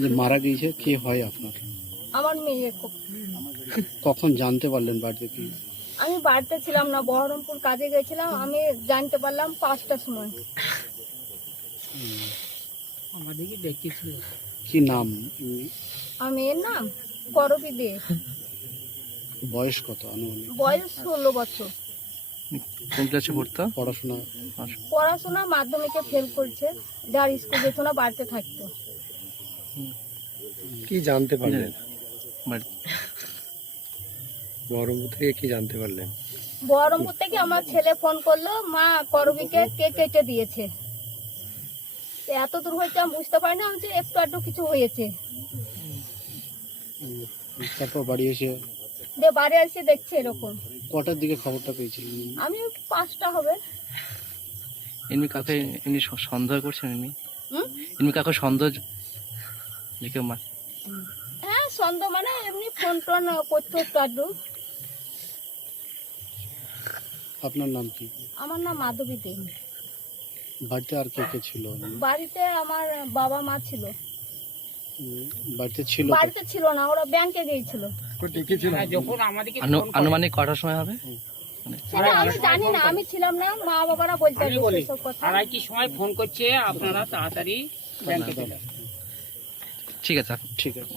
যে মারা গিয়েছে কে হয় আপনার? আমার মেয়ে। কখন জানতে পারলেন বাড়িতে কি? আমি বাড়িতে ছিলাম না, বহরমপুর কাজে গেছিলাম, আমি জানতে পারলাম 5টার সময়। আমাদেরকে দেখেছিল। কি নাম এমনি? আমার মেয়ের নাম করবি দে। বয়স কত আনুমানিক? বয়স 16 বছর। কোন ক্লাসে পড়তো? পড়াশোনা? পড়াশোনা মাধ্যমিকে ফেল করছে, যার স্কুল যেত না, বাড়িতে থাকতো। কি জানতে পারলেন? বাড়ি- বহরমপুর থেকে কি জানতে পারলেন? বহরমপুর থেকে আমার ছেলে ফোন করলো, মা করবিকে কে কেটে দিয়েছে। তো এত দূর হয়েছে আমি বুঝতে পারি না, যে একটু আধটু কিছু হয়েছে। তারপর বাড়ি এসে দিয়ে বাড়ি এসে দেখছে এরকম। কটার দিকে খবরটা পেয়েছিলেন? আমি 5টা হবে। এমনি কাকে এমনি সন্দেহ করছেন? হুম? এমনি কাকে সন্দেহ লিখে হ্যাঁ, সন্দেহ মানে এমনি ফোন টোন করতো একটু আধটু। আপনার নাম কি? আমার নাম মাধবী দে। বাড়িতে আর কে কে ছিল? বাড়িতে আমার বাবা মা ছিল। বাড়িতে ছিল? বাড়িতে ছিল না, ওরা ব্যাংকে গিয়েছিল। যখন আমাদেরকে আনুমানিক কটার সময় হবে? সেটা আমি জানি না, আমি ছিলাম না, মা বাবারা বলতে আমি বলি সব কথা। আড়াইটির সময় ফোন করছে, আপনারা তাড়াতাড়ি ব্যাংকে চলে আসুন। ঠিক আছে। ঠিক আছে।